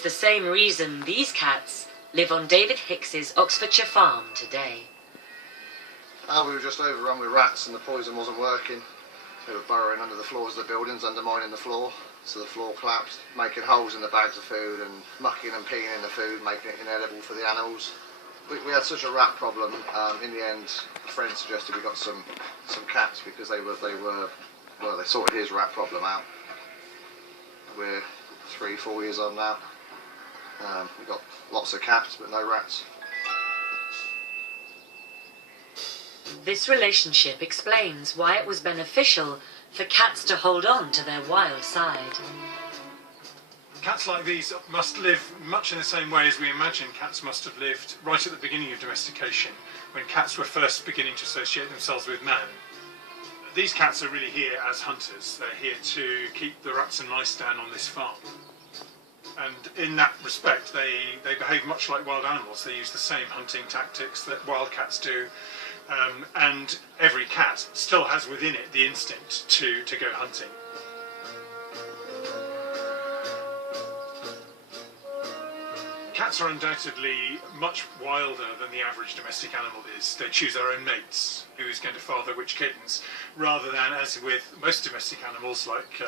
It's the same reason these cats live on David Hicks's Oxfordshire farm today. We were just overrun with rats and the poison wasn't working. They were burrowing under the floors of the buildings, undermining the floor. So the floor collapsed, making holes in the bags of food and mucking and peeing in the food, making it inedible for the animals. We had such a rat problem. In the end, a friend suggested we got some cats because they sorted his rat problem out. We're 3-4 years on now. We've got lots of cats but no rats. This relationship explains why it was beneficial for cats to hold on to their wild side. Cats like these must live much in the same way as we imagine cats must have lived right at the beginning of domestication, when cats were first beginning to associate themselves with man. These cats are really here as hunters. They're here to keep the rats and mice down on this farm. And in that respect, they behave much like wild animals. They use the same hunting tactics that wild cats do. And every cat still has within it the instinct to go hunting. Cats are undoubtedly much wilder than the average domestic animal is. They choose their own mates, who is going to father which kittens, rather than, as with most domestic animals like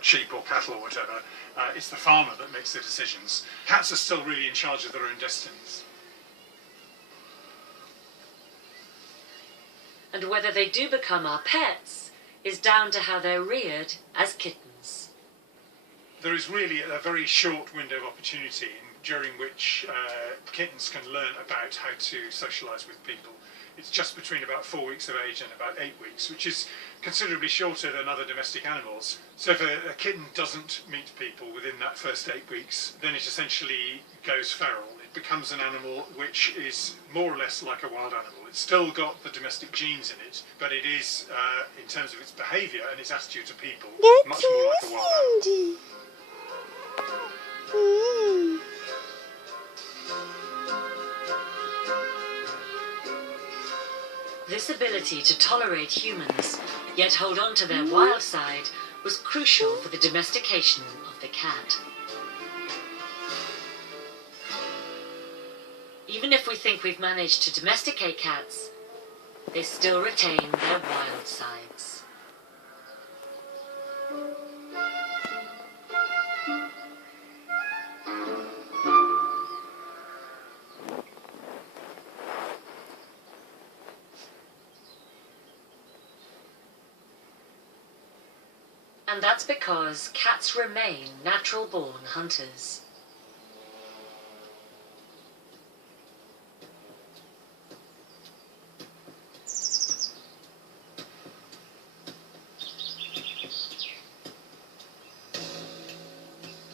sheep or cattle or whatever, it's the farmer that makes the decisions. Cats are still really in charge of their own destinies. And whether they do become our pets is down to how they're reared as kittens. There is really a very short window of opportunity during which kittens can learn about how to socialise with people. It's just between about 4 weeks of age and about 8 weeks, which is considerably shorter than other domestic animals. So if a kitten doesn't meet people within that first 8 weeks, then it essentially goes feral. It becomes an animal which is more or less like a wild animal. It's still got the domestic genes in it, but it is, in terms of its behaviour and its attitude to people, much more like a wild animal. This ability to tolerate humans, yet hold on to their wild side, was crucial for the domestication of the cat. Even if we think we've managed to domesticate cats, they still retain their wild sides. And that's because cats remain natural-born hunters.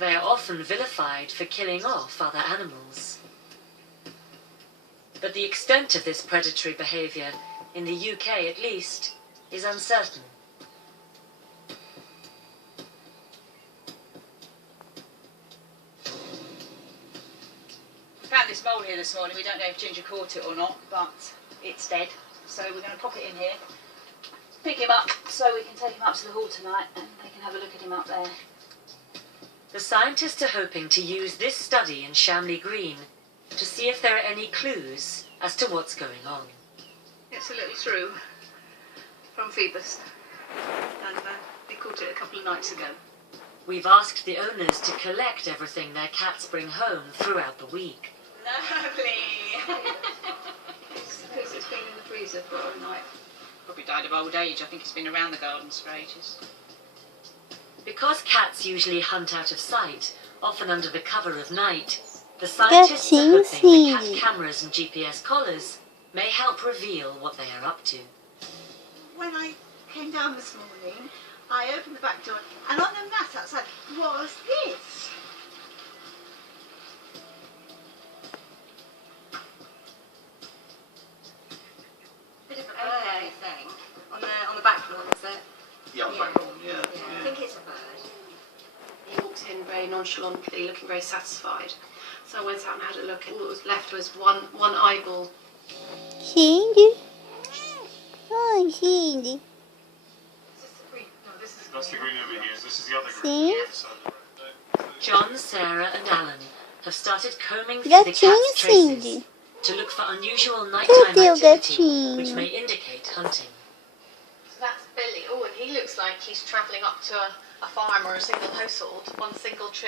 They are often vilified for killing off other animals. But the extent of this predatory behaviour, in the UK at least, is uncertain. We found this mole here this morning. We don't know if Ginger caught it or not, but it's dead. So we're going to pop it in here, pick him up so we can take him up to the hall tonight and they can have a look at him up there. The scientists are hoping to use this study in Shamley Green to see if there are any clues as to what's going on. It's a little shrew from Phoebus, and we caught it a couple of nights ago. We've asked the owners to collect everything their cats bring home throughout the week. Lovely! It's because it's been in the freezer for a night. Probably died of old age. I think it's been around the gardens for ages. Because cats usually hunt out of sight, often under the cover of night, the scientists are hoping that cat cameras and GPS collars may help reveal what they are up to. When I came down this morning, I opened the back door and on the mat outside was this. Bit of a bird thing on the back lawn, is it? Yeah, on the back lawn, yeah. I think it's a bird. He walked in very nonchalantly, looking very satisfied. So I went out and had a look, and all that was left was one eyeball. Cindy? Oh, Cindy. That's the green over here. This is the other green. John, Sarah and Alan have started combing through the Gatinho, cat's traces Cindy. to look for unusual nighttime Cadê o activity gatinho? which may indicate hunting. So that's Billy. Oh, and he looks like he's travelling up to a farm or a single household on a single trip.